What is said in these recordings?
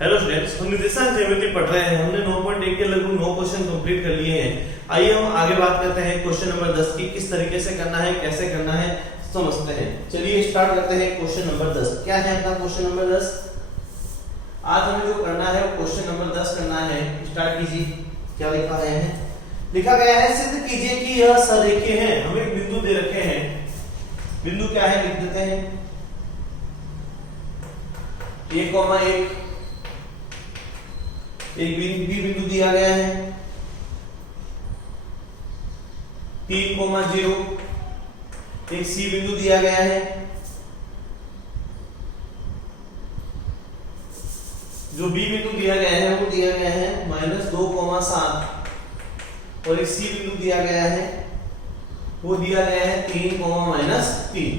Hello friends, हम निर्देशांक ज्यामिति पढ़ रहे हैं। हमने 9.1 के लगभग 9 क्वेश्चन कंप्लीट कर लिए हैं। आइए हम आगे बात करते हैं क्वेश्चन नंबर 10 की, किस तरीके से करना है, कैसे करना है, समझते हैं। चलिए स्टार्ट करते हैं क्वेश्चन नंबर 10। क्या है अपना क्वेश्चन नंबर 10? आज हमें जो करना है वो क्वेश्चन नंबर 10 करना है। स्टार्ट कीजिए। क्या लिखा है? लिखा गया है सिद्ध कीजिए कि यह सरेखीय है। हमें एक बिंदु दे रखे हैं। बिंदु क्या है लिख देते हैं। 1,1 एक बी बिंदु दिया गया है। 3,0 एक सी बिंदु दिया गया है। जो बी बिंदु दिया गया है वो दिया गया है -2,7 और एक सी बिंदु दिया गया है वो दिया गया है 3,-3।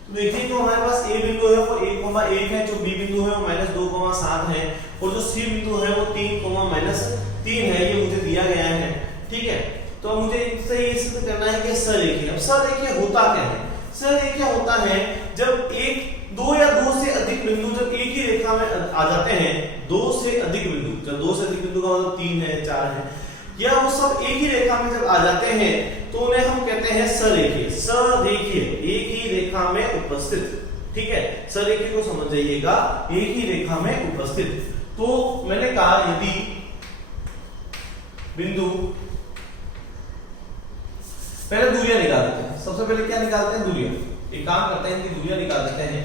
तो देखिए जो हमारे पास ए बिंदु है वो 1,1 है, जो बी बिंदु है वो -2,7 है और जो सी बिंदु है वो 3,-3 है। ये मुझे दिया गया है, ठीक है। तो मुझे इससे ये सिद्ध करना है कि सरेखीय। अब सरेखीय होता क्या है? सरेखीय होता है जब दो या दो से अधिक बिंदु जब एक ही रेखा में आ जाते हैं। दो से अधिक बिंदु, जब दो से अधिक बिंदु का मतलब 3 है, 4 है, या वो सब एक ही रेखा में जब आ जाते हैं तो उन्हें हम कहते हैं सरेखीय। सरेखीय एक ही रेखा में उपस्थित, ठीक है। सरेखीय को समझ जाइएगा, एक ही रेखा में उपस्थित। तो मैंने कहा यदि बिंदु, पहले दूरियां निकाल देते हैं। सबसे पहले क्या निकालते हैं? दूरियां। एक काम करते हैं कि दूरियां निकाल देते हैं।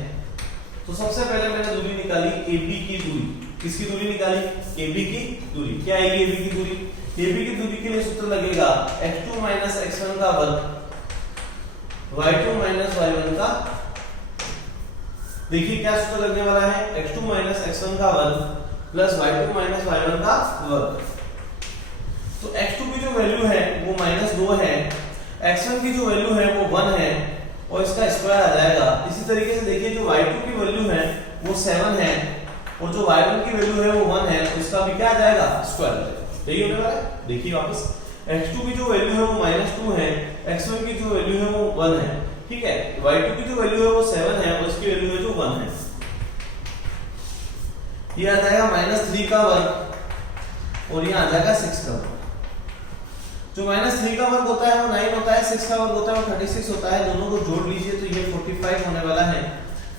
तो सबसे पहले मैंने दूरी निकाली AB की दूरी। किसकी दूरी निकाली? AB की दूरी। क्या आएगी AB की दूरी? AB की दूरी के लिए सूत्र लगेगा x2 - x1 का वर्ग y2 - y1 का। देखिए क्या सूत्र लगने वाला है? x2 - x1 का वर्ग प्लस y2 - y1 का वर्ग। तो x2 की जो वैल्यू है वो -2 है, x1 की जो वैल्यू है वो 1 है और इसका स्क्वायर आ जाएगा। इसी तरीके से देखिए जो y2 की वैल्यू है वो 7 है और जो y1 की वैल्यू है वो 1 है, तो इसका भी क्या आ जाएगा? स्क्वायर आ जाएगा। यही होने वाला है। देखिए वापस x2 की जो वैल्यू है वो -2 है, x1 की जो वैल्यू है वो 1 है, ठीक है। y2 की जो वैल्यू है वो 7 है और इसकी वैल्यू है जो 1 है। ये आ जाएगा -3 का वर्ग और ये आ जाएगा 6 का वर्ग। जो -3 का वर्ग होता है वो 9 होता है, 6 का वर्ग होता है वो 36 होता है। दोनों को जोड़ लीजिए तो ये 45 होने वाला है,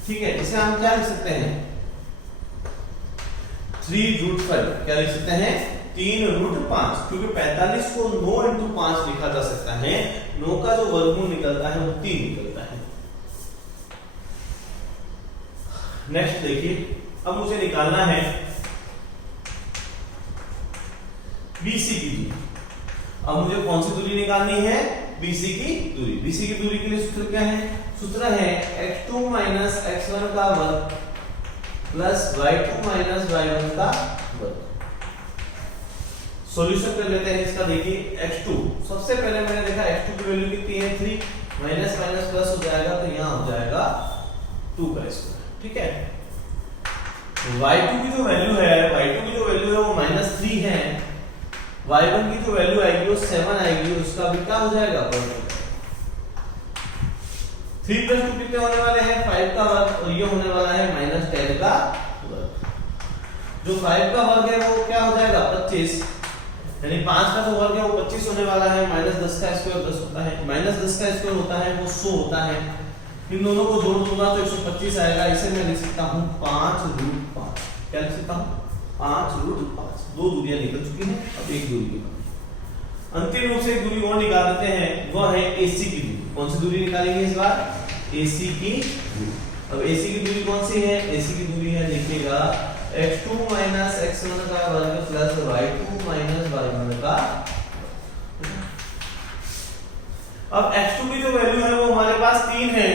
ठीक है। इसे हम क्या लिख सकते हैं? 3√5। क्या लिख सकते हैं? 3√5, क्योंकि 45 को 9 × 5 लिखा जा सकता है। 9 का जो वर्गमूल निकलता है वो 3 निकलता है। नेक्स्ट देखिए, अब मुझे निकालना है BC की दूरी। अब मुझे कौन सी दूरी निकालनी है? BC की दूरी। BC की दूरी के लिए सूत्र क्या है? सूत्र है x2 - x1 का वर्ग प्लस y2 - y1 का वर्ग। सॉल्यूशन कर लेते हैं इसका। देखिए x2, सबसे पहले मैंने देखा x2 की वैल्यू कितनी है? 3 माइनस माइनस प्लस हो जाएगा तो यहां हो जाएगा 2 का स्क्वायर, ठीक है। y2 की जो वैल्यू है वो -3 है, y1 की जो वैल्यू आएगी वो 7 आएगी, उसका भी क्या हो जाएगा? 3 + 2 कितने होने वाले हैं? 5 का वर्ग और ये होने वाला है -10 का वर्ग। जो 5 का वर्ग है वो क्या हो जाएगा? 25, यानी 5 का जो वर्ग है वो 25 होने वाला है। -10 का स्क्वायर 10 होता है, -10 का स्क्वायर होता है वो 100 होता है। इन दोनों को जोड़ दूंगा तो 125 आएगा। इसे मैं लिख सकता हूं 5√5। क्या लिख सकता हूं? 5√5। दो दूरियां निकल चुकी हैं, अब एक दूरी निकल। अंतिम रूप से एक दूरी और निकाल देते हैं, वह है AC की दूरी। कौन सी दूरी निकालेंगे इस बार? AC की दूरी। अब AC की दूरी कौन सी है? AC की दूरी है, देखिएगा x2 - x1 का वर्ग प्लस y2 - y1 का। अब x2 की जो वैल्यू है वो हमारे पास 3 है,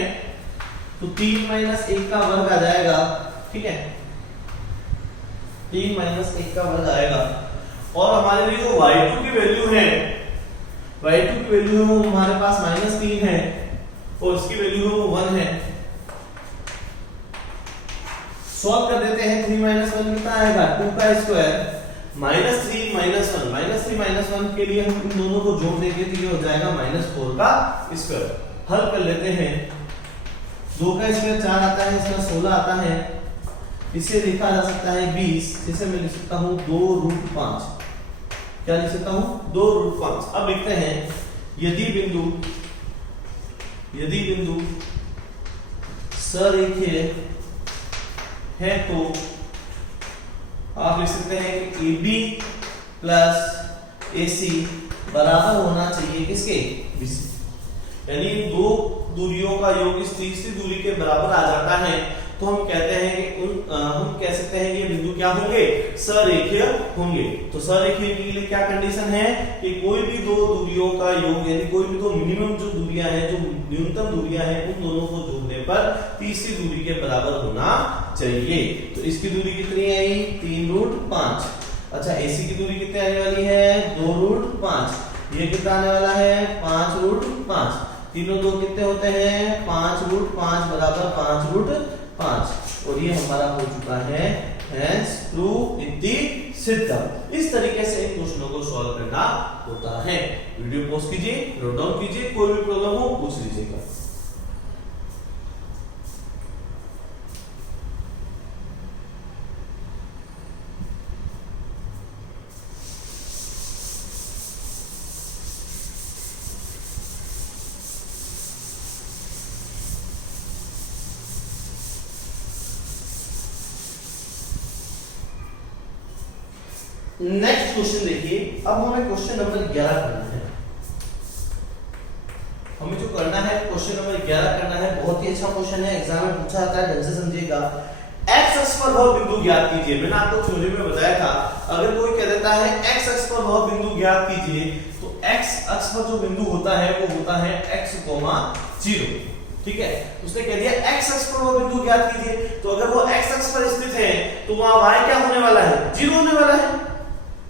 तो 3 - 1 का वर्ग आ जाएगा, ठीक है। 3 - 1 का वर्ग आएगा। और हमारे लिए जो y2 की वैल्यू है वो हमारे पास -3 है और इसकी वैल्यू है वो 1 है। सॉल्व कर देते हैं। 3 - 1 कितना आएगा? 2 का स्क्वायर -3 - 1 के लिए हम इन दोनों को जोड़ देंगे तो ये हो जाएगा -4 का स्क्वायर। हल कर लेते हैं। 2 का स्क्वायर 4 आता है, इसका 16 आता है। इसे लिखा जा सकता है 20, जिसे मैं लिख सकता हूं 2√5। क्या लिख सकता हूं 2√5। अब लिखते हैं यदि बिंदु सरेखीय है तो आप लिख सकते हैं कि AB प्लस AC बराबर होना चाहिए किसके, BC। यानी दो दूरियों का योग इस तीसरी दूरी के बराबर आ जाता है, तो हम कहते हैं कि हम कह सकते हैं कि ये बिंदु क्या होंगे, सरेखीय होंगे। तो सरेखीय के लिए क्या कंडीशन है कि कोई भी दो दूरियों का योग, यानी कोई भी दो मिनिमम जो दूरियां हैं, जो न्यूनतम दूरियां हैं, उन दोनों को जोड़ने पर तीसरी दूरी के बराबर होना चाहिए। तो इसकी दूरी कितनी आई, 3√5। अच्छा, AC की दूरी कितनी आने वाली है, 2√5। ये कितना आने वाला है, 5√5। तीनों दो कितने होते हैं, 5√5 बराबर 5√5। और ये हमारा हो चुका है hence proof इति सिद्ध। इस तरीके से इन क्वेश्चनों को सॉल्व करना होता है। वीडियो पॉज कीजिए, नोट डाउन कीजिए, कोई भी प्रॉब्लम हो पूछ लीजिएगा। नेक्स्ट क्वेश्चन देखिए। अब हमें क्वेश्चन नंबर 11 करना है। हमें जो करना है क्वेश्चन नंबर 11 करना है, बहुत ही अच्छा क्वेश्चन है, एग्जाम में पूछा जाता है, ढंग से समझिएगा। x अक्ष पर वह बिंदु ज्ञात कीजिए। मैंने आपको थ्योरी में बताया था, अगर कोई कह देता है x अक्ष पर वह बिंदु ज्ञात कीजिए, तो x अक्ष पर जो बिंदु होता है वो होता है x, 0। ठीक है, उसने कह दिया x अक्ष पर वो बिंदु ज्ञात कीजिए, तो अगर वो x अक्ष पर स्थित है तो वहां y क्या होने वाला है, 0 होने वाला है।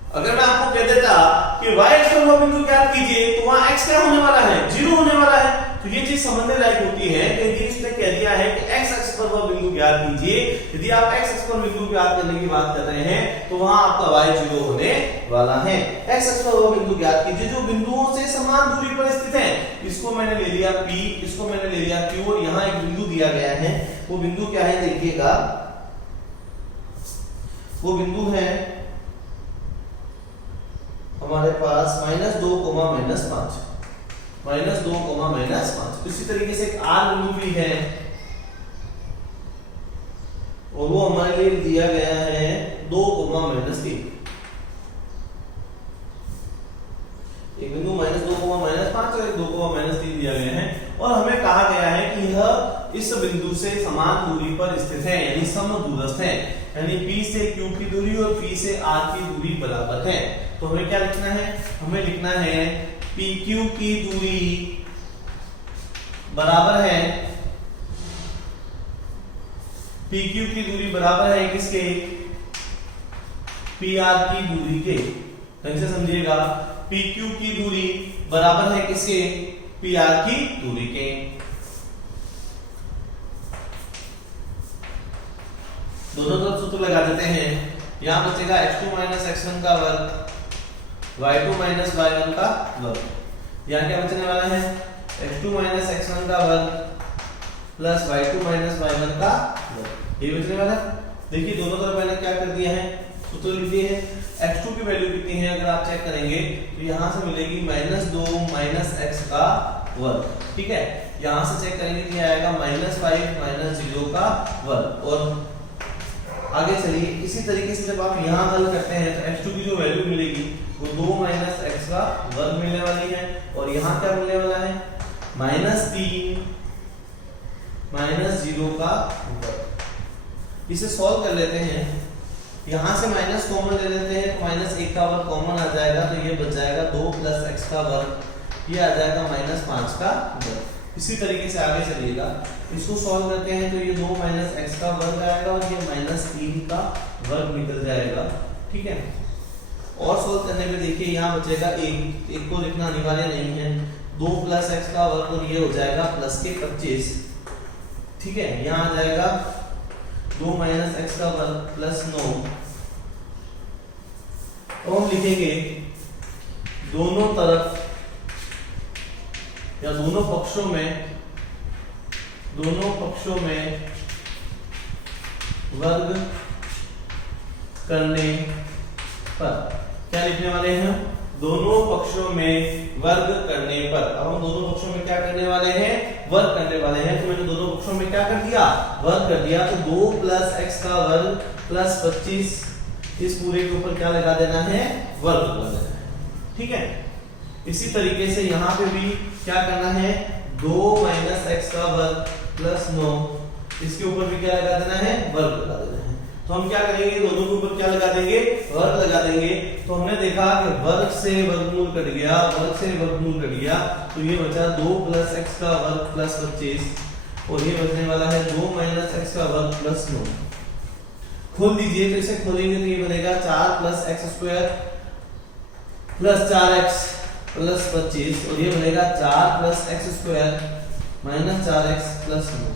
अगर मैं आपको कह देता कि y अक्ष पर वो बिंदु ज्ञात कीजिए, तो वहां x क्या होने वाला है, 0 होने वाला है। तो ये चीज समझने लायक होती है कि यदि उसने कह दिया है कि x अक्ष पर वो बिंदु ज्ञात कीजिए, यदि आप x अक्ष पर बिंदु ज्ञात करने की बात कर रहे हैं, तो वहां आपका y 0 होने वाला है। x अक्ष पर वो बिंदु ज्ञात कीजिए जो बिंदुओं से समान दूरी पर स्थित है। इसको मैंने ले लिया P, इसको मैंने ले लिया Q, और यहाँ एक बिंदु दिया गया है। वो बिंदु क्या है देखिएगा, वो बिंदु है हमारे पास -2, -5, -2, -5। इसी तरीके से एक R बिंदु भी है, और वो हमारे लिए दिया गया है 2, -3। एक बिंदु -2, -5 और एक 2, -3 दिया गया है। और हमें कहा गया है कि यह इस बिंदु से समान दूरी पर स्थित है, यानी समदूरस्थ है, यानी P से Q की दूरी और P से R की दूरी बराबर है। तो हमें क्या लिखना है, हमें लिखना है PQ की दूरी बराबर है, PQ की दूरी बराबर है किसके, PR की दूरी के। ढंग से समझिएगा, PQ की दूरी बराबर है किसके, PR की दूरी के। दोनों तरफ सूत्र लगा देते हैं। यहां बचेगा x2 - x1 का वर्ग, y2 - y1 का वर्ग। यहां क्या बचने वाला है, x2 - x1 का वर्ग प्लस y2 - y1 का वर्ग। ये बचने वाला है। देखिए दोनों तरफ मैंने क्या कर दिया है, सूत्र लिख दिए हैं। x2 की वैल्यू कितनी है अगर आप चेक करेंगे तो यहां से मिलेगी -2 - x का वर्ग। ठीक है, यहां से चेक करेंगे तो आएगा -5 - 0 का वर्ग। और आगे चलिए, इसी तरीके से जब आप यहां हल करते हैं तो x2 की जो वैल्यू मिलेगी वो 2 - x का वर्ग मिलने वाली है, और यहां क्या मिलने वाला है, -3 - 0 का वर्ग। इसे सॉल्व कर लेते हैं। यहां से माइनस कॉमन ले लेते हैं तो -1 का वर्ग कॉमन आ जाएगा, तो ये बच जाएगा 2 + x का वर्ग, ये आ जाएगा -5 का वर्ग। इसी तरीके से आगे चलिएगा, इसको सॉल्व करते हैं तो ये 2 - x का वर्ग आएगा और ये -3 का वर्ग निकल जाएगा। ठीक है, और सॉल्व करने पे देखिए यहाँ बचेगा 1 को लिखना अनिवार्य नहीं है, 2 + x का वर्ग और ये हो जाएगा प्लस के 25। ठीक है, यहाँ आ जाएगा 2 - x का वर्ग प्लस 9। तो हम लिखेंगे दोनों तरफ या दोनों पक्षों में वर्ग करने पर। क्या लिखने वाले हैं? दोनों पक्षों में वर्ग करने पर। अब हम दोनों पक्षों में क्या करने वाले हैं? वर्ग करने वाले हैं। तो मैंने दोनों पक्षों में क्या कर दिया? वर्ग कर दिया। तो 2 + x का वर्ग प्लस 25, इस पूरे के ऊपर क्या लगा देना है? वर्ग लगा देना है। ठीक है। इसी तरीके से यहाँ पे भी क्या करना है? 2 - x का वर्ग प्लस 9, इसके ऊपर भी क्या लगा देना है? वर्ग लगा देना है। तो हम क्या करेंगे? दोनों के ऊपर क्या लगा देंगे? वर्ग लगा देंगे। तो हमने देखा कि वर्ग से वर्गमूल कट गया, वर्ग से वर्गमूल कट गया, तो ये बचा 2 + x का वर्ग प्लस 25, और ये बचने वाला है 2 - x का वर्ग प्लस 9। खोल दीजिए। तो इसे खोलेंगे तो ये बनेगा 4 + x² प्लस 4x प्लस 25, और ये बनेगा 4 + x² - 4x प्लस 9।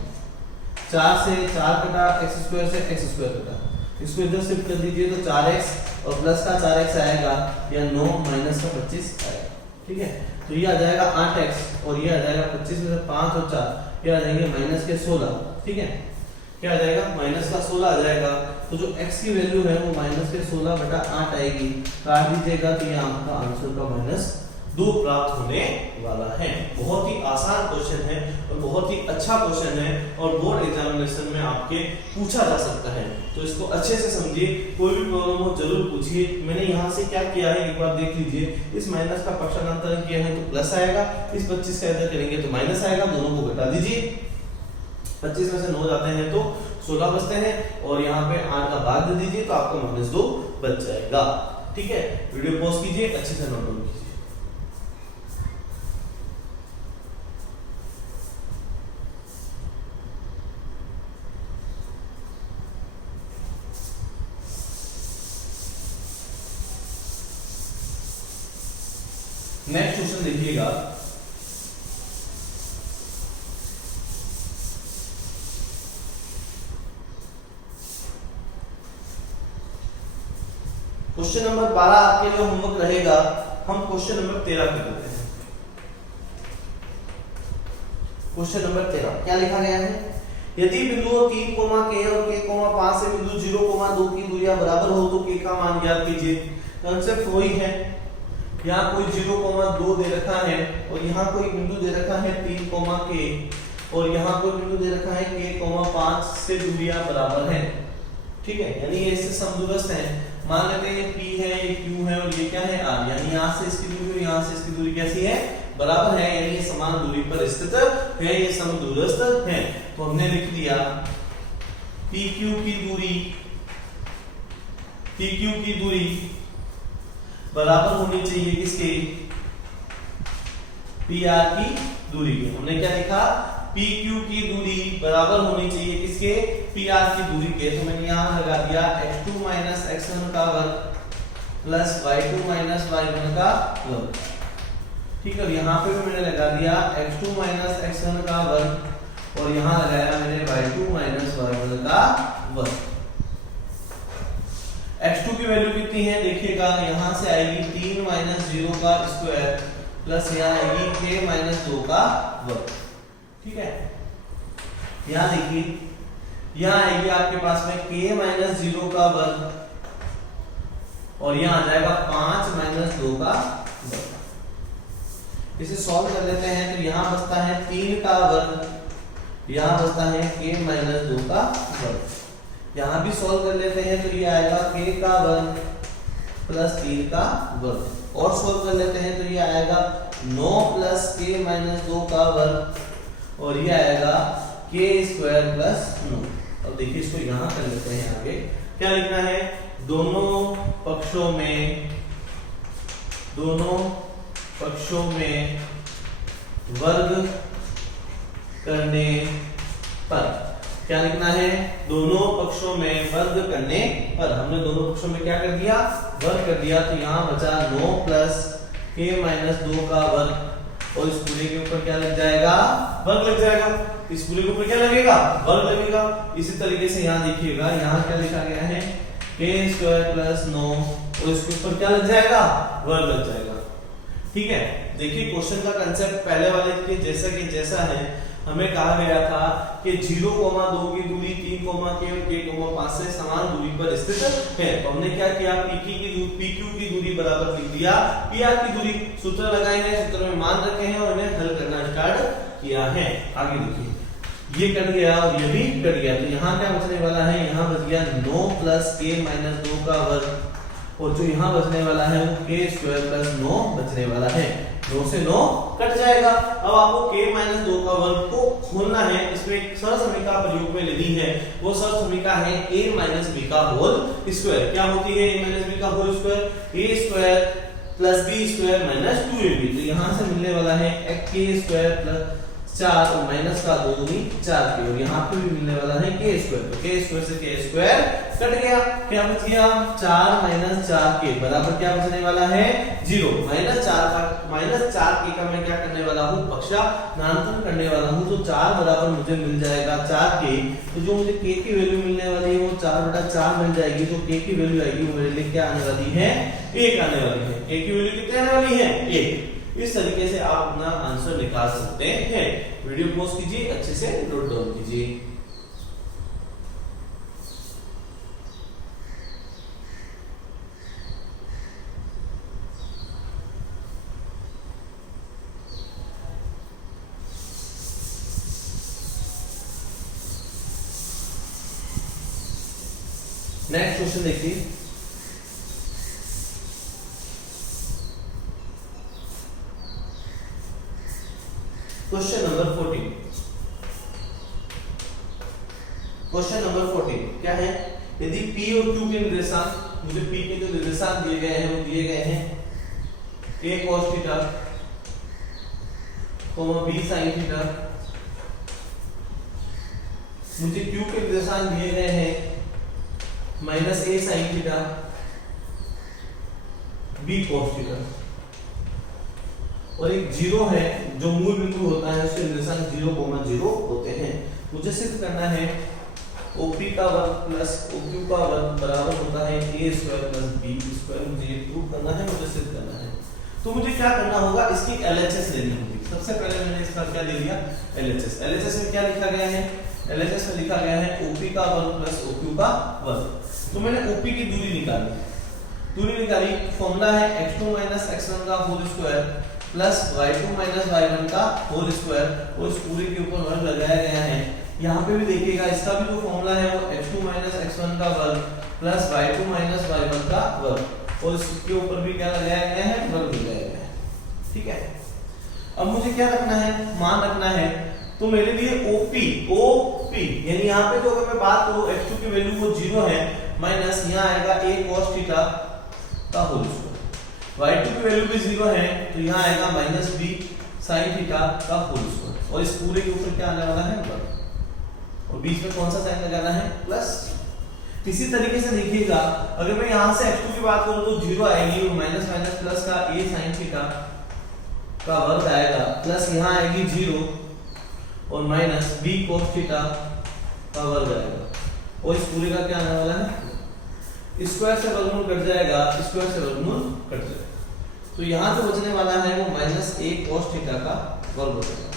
4 से 4 कटा, x² से x² कटा, इसको इधर शिफ्ट कर दीजिए तो 4x और प्लस का 4x आएगा, या 9 माइनस का 25 आएगा। ठीक है। तो ये आ जाएगा 8x, और ये आ जाएगा 25 में से 5 और 4, ये आ जाएंगे माइनस के 16। ठीक है। क्या आ जाएगा? माइनस का 16 आ जाएगा। तो जो x की वैल्यू है वो माइनस के 16/8 आएगी। काट दीजिएगा तो ये आपका आंसर का -2 प्राप्त होने वाला है। बहुत ही आसान क्वेश्चन है और बहुत ही अच्छा क्वेश्चन है, और बोर्ड एग्जामिनेशन में आपके पूछा जा सकता है। तो इसको अच्छे से समझिए, कोई भी प्रॉब्लम हो जरूर पूछिए। मैंने यहाँ से क्या किया है एक बार देख लीजिए। इस माइनस का पक्षांतरण किया है तो प्लस आएगा, इस 25 का इधर करेंगे तो माइनस आएगा। दोनों को घटा दीजिए, 25 में से 9 जाते हैं तो 16 बचते हैं, और यहाँ पे 8 का भाग दे दीजिए तो आपका -2 बच जाएगा। ठीक है। वीडियो पॉज कीजिए, अच्छे से नोट डाउन कीजिए। नेक्स्ट क्वेश्चन देखिएगा। क्वेश्चन नंबर 12 आपके लिए होमवर्क रहेगा। हम क्वेश्चन नंबर 13 कर लेते हैं। क्वेश्चन नंबर 13 क्या लिखा गया है? यदि बिंदुओं 3, k और k, 5 से बिंदु 0, 2 की दूरियां बराबर हो तो k का मान ज्ञात कीजिए। कंसेप्ट वही है। यहाँ कोई 0, 2 दे रखा है, और यहाँ कोई बिंदु दे रखा है 3, k, और यहाँ कोई बिंदु दे रखा है k, 5 से दूरियां बराबर है। ठीक है। यानी ये इससे समदूरस्थ है। मान लेते हैं ये P है, ये Q है, और ये क्या है R। यानी यहाँ से इसकी दूरी और यहाँ से इसकी दूरी कैसी है? बराबर है। यानी ये समान दूरी पर स्थित है, ये समदूरस्थ है। तो हमने लिख दिया PQ की दूरी बराबर होनी चाहिए किसके? PR की दूरी के। हमने क्या लिखा? PQ की दूरी बराबर होनी चाहिए किसके? PR की दूरी के। तो मैंने यहाँ लगा दिया x2 - x1 का वर्ग प्लस y2 - y1 का वर्ग। ठीक है। यहाँ पे भी मैंने लगा दिया x2 - x1 का वर्ग, और यहाँ लगाया मैंने y2 - y1 का वर्ग। x2 की वैल्यू कितनी है? देखिएगा, यहाँ से आएगी 3 - 0 का स्क्वायर प्लस यहाँ आएगी k - 2 का वर्ग। ठीक है। यहाँ देखिए, यहाँ आएगी आपके पास में k - 0 का वर्ग, और यहाँ आ जाएगा 5 - 2 का वर्ग। इसे सॉल्व कर लेते हैं तो यहाँ बचता है 3 का वर्ग, यहाँ बचता है k - 2 का वर्ग। यहाँ भी सॉल्व कर लेते हैं तो ये आएगा k का वर्ग प्लस 3 का वर्ग, और सॉल्व कर लेते हैं तो ये आएगा 9 + k - 2 का वर्ग, और ये आएगा k² प्लस 9। अब देखिए इसको यहां कर लेते हैं। आगे क्या लिखना है? दोनों पक्षों में वर्ग करने पर। क्या लिखना है? दोनों पक्षों में वर्ग करने पर। हमने दोनों पक्षों में क्या कर दिया? वर्ग कर दिया। तो यहाँ बचा 9 + k - 2 का वर्ग, और इस पूरे के ऊपर क्या लग जाएगा? वर्ग लग जाएगा। इस पूरे के ऊपर क्या लगेगा? वर्ग लगेगा। इसी तरीके से यहाँ देखिएगा, यहाँ क्या लिखा गया है? k² प्लस 9, और इसके ऊपर क्या लग जाएगा? वर्ग लग जाएगा। ठीक है। देखिए क्वेश्चन का कंसेप्ट पहले वाले के जैसा कि जैसा है। हमें कहा गया था कि 0,2 की दूरी 3, k और k,5 से समान दूरी पर स्थित है। तो हमने क्या किया, PQ की दूरी बराबर लिख दिया PR की दूरी। सूत्र लगाए हैं, सूत्र में मान रखे हैं और इन्हें हल करना स्टार्ट किया है। आगे देखिए, ये कट गया और ये भी कट गया, तो यहाँ क्या बचने वाला है, यहाँ बच गया 9 + k - 2 का वर्ग, और जो यहाँ बचने वाला है वो k² + 9 बचने वाला है। 2 से 9 कट जाएगा। अब आपको k - 2 का वर्ग को खोलना है। इसमें एक सरसमीका प्रयोग में लेनी है, वो सरसमीका है a - b का होल स्क्वायर। क्या होती है a - b का whole square, a² + b² - 2ab। तो यहाँ से मिलने वाला है k² + 4 और माइनस का 2 दूनी 4 के, और यहाँ पे भी मिलने वाला है k²। तो k² से k² कट गया, क्या बच गया 4 - 4 के बराबर क्या बचने वाला है 0। -4 के का मैं क्या करने वाला हूँ, पक्षांतरण करने वाला हूँ। तो 4 बराबर मुझे मिल जाएगा 4 के, तो जो मुझे k की वैल्यू मिलने वाली है वो 4/4 मिल जाएगी। तो k की वैल्यू आएगी वो मेरे लिए क्या आने वाली है, 1 आने वाली है। k की वैल्यू कितनी आने वाली है, 1। इस तरीके से आप अपना आंसर निकाल सकते हैं। वीडियो पॉज कीजिए, अच्छे से नोट डाउन कीजिए। नेक्स्ट क्वेश्चन देखिए, क्वेश्चन नंबर 14। क्वेश्चन नंबर 14 क्या है, यदि P और Q के निर्देशांक, मुझे P के जो निर्देशांक दिए गए हैं वो दिए गए हैं a cos theta, b sin theta. मुझे Q के निर्देशांक दिए गए हैं -a sin theta, b cos theta, और एक 0 है जो मूल बिंदु होता है, उसके निर्देशांक 0,0 होते हैं। मुझे सिद्ध करना है OP का वर्ग प्लस OQ का वर्ग बराबर होता है a² + b²। मुझे प्रूव करना है, मुझे सिद्ध करना है। तो मुझे क्या करना होगा, इसकी LHS लेनी होगी। सबसे पहले मैंने इसका क्या ले लिया, LHS। LHS में क्या लिखा गया है, LHS में लिखा गया है OP का वर्ग प्लस OQ का वर्ग। तो मैंने OP की दूरी निकाली। फॉर्मूला है x2 - x1 का whole square plus y2 - y1 का होल स्क्वायर, और इस पूरे के ऊपर वर्ग लगाया गया है। यहाँ पे भी देखिएगा, इसका भी जो फॉर्मूला है वो x2 - x1 का वर्ग प्लस y2 - y1 का वर्ग, और इसके ऊपर भी क्या लगाया गया है, वर्ग लगाया गया है। ठीक है, अब मुझे क्या रखना है, मान रखना है। तो मेरे लिए OP यानी यहाँ पे तो अगर मैं बात करूँ x2 की वैल्यू वो 0 है, माइनस यहाँ आएगा a cos थीटा का होल स्क्वायर। y2 की वैल्यू भी 0 है, तो यहाँ आएगा -b sin थीटा का होल स्क्वायर, और इस पूरे के ऊपर क्या आने वाला है, वर्ग, और बीच में कौन सा साइन लगाना है, प्लस। इसी तरीके से देखिएगा, अगर मैं यहाँ से x2 की बात करूँ तो 0 आएगी, और माइनस प्लस का a sin थीटा का वर्ग आएगा, प्लस यहाँ आएगी 0 और माइनस b cos थीटा का वर्ग आएगा, और इस पूरे का क्या आने वाला है, स्क्वायर से वर्गमूल कट जाएगा, स्क्वायर से वर्गमूल कट जाएगा। तो यहाँ जो बचने वाला है वो -a cos थीटा का वर्ग बचेगा।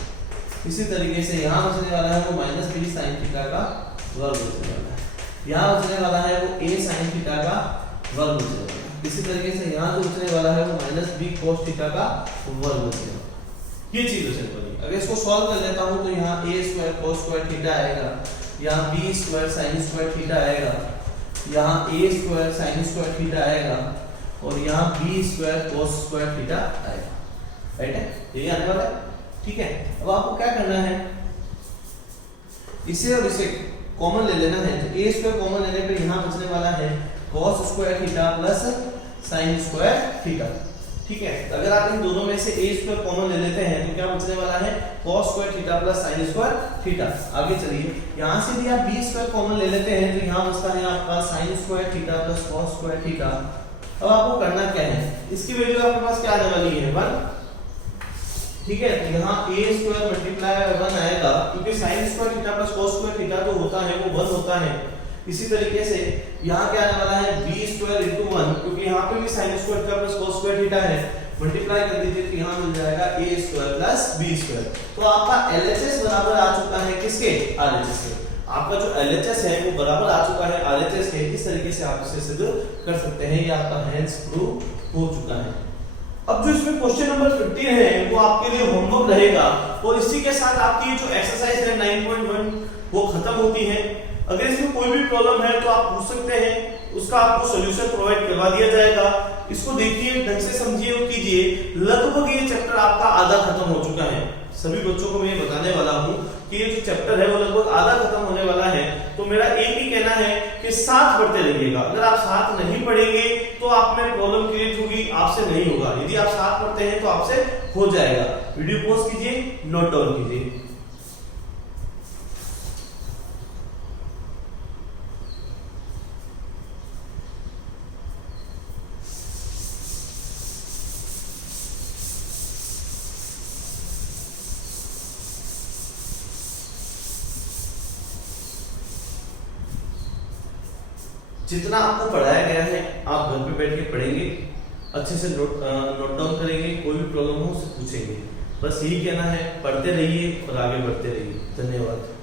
इसी तरीके से यहाँ बचने वाला है वो -b sin थीटा का वर्ग बचने वाला है। यहाँ बचने वाला है वो a sin थीटा का वर्ग बचने वाला है। इसी तरीके से यहाँ जो बचने वाला है वो -b cos थीटा का वर्ग बचने वाला है। ये चीज बचने वाली है। अगर इसको सॉल्व कर लेता हूँ तो यहाँ a² cos² थीटा आएगा, यहाँ b² sin² थीटा आएगा, यहाँ a² sin² थीटा आएगा, और यहाँ b² cos² थीटा आएगा। राइट है, यही आने वाला है। ठीक है, अब आपको क्या करना है, इसे और इसे कॉमन ले लेना है। तो a² कॉमन लेने पे यहाँ बचने वाला है cos² theta plus sin² theta. ठीक है, तो अगर आप इन दोनों में से a² कॉमन ले लेते हैं तो क्या बचने वाला है, cos² theta plus sin² theta. आगे चलिए, यहाँ से भी आप b² कॉमन ले लेते हैं तो यहाँ बचता है आपका sin² theta plus cos² theta. अब आपको करना क्या है, इसकी वैल्यू आपके पास क्या आने वाली है, 1। ठीक है, तो यहाँ a² मल्टीप्लाई 1 आएगा, क्योंकि sin² theta plus cos² theta जो होता है वो 1 होता है। इसी तरीके से यहाँ क्या आने वाला है, b² × 1, क्योंकि यहाँ पे भी sin² theta plus cos² theta है, मल्टीप्लाई कर दीजिए तो यहाँ मिल जाएगा a square plus b square. तो आपका LHS बराबर आ चुका है किसके, RHS के। आपका जो LHS है वो बराबर आ चुका है RHS के। इस तरीके से आप इसे सिद्ध कर सकते हैं, ये आपका हैंस प्रूव हो चुका है। अब जो इसमें क्वेश्चन नंबर 15 है वो आपके लिए होमवर्क रहेगा और इसी के साथ आपकी जो एक्सरसाइज है 9.1 वो खत्म होती है। अगर इसमें कोई भी प्रॉब्लम है तो आप पूछ सकते हैं, उसका आपको सॉल्यूशन प्रोवाइड करवा दिया जाएगा। इसको देखिए, ढंग से समझिए और कीजिए। लगभग ये चैप्टर आपका आधा खत्म हो चुका है। सभी बच्चों को मैं बताने वाला हूं कि ये जो चैप्टर है वो लगभग आधा खत्म होने वाला है। तो मेरा एक ही कहना है कि साथ पढ़ते रहिएगा। अगर आप साथ नहीं पढ़ेंगे तो आप में प्रॉब्लम क्रिएट होगी, आपसे नहीं होगा। यदि आप साथ पढ़ते हैं तो आपसे हो जाएगा। वीडियो पॉज कीजिए, नोट डाउन कीजिए। जितना आपको पढ़ाया गया है आप घर पे बैठ के पढ़ेंगे, अच्छे से नोट डाउन करेंगे, कोई भी प्रॉब्लम हो उससे पूछेंगे। बस यही कहना है, पढ़ते रहिए और आगे बढ़ते रहिए। धन्यवाद।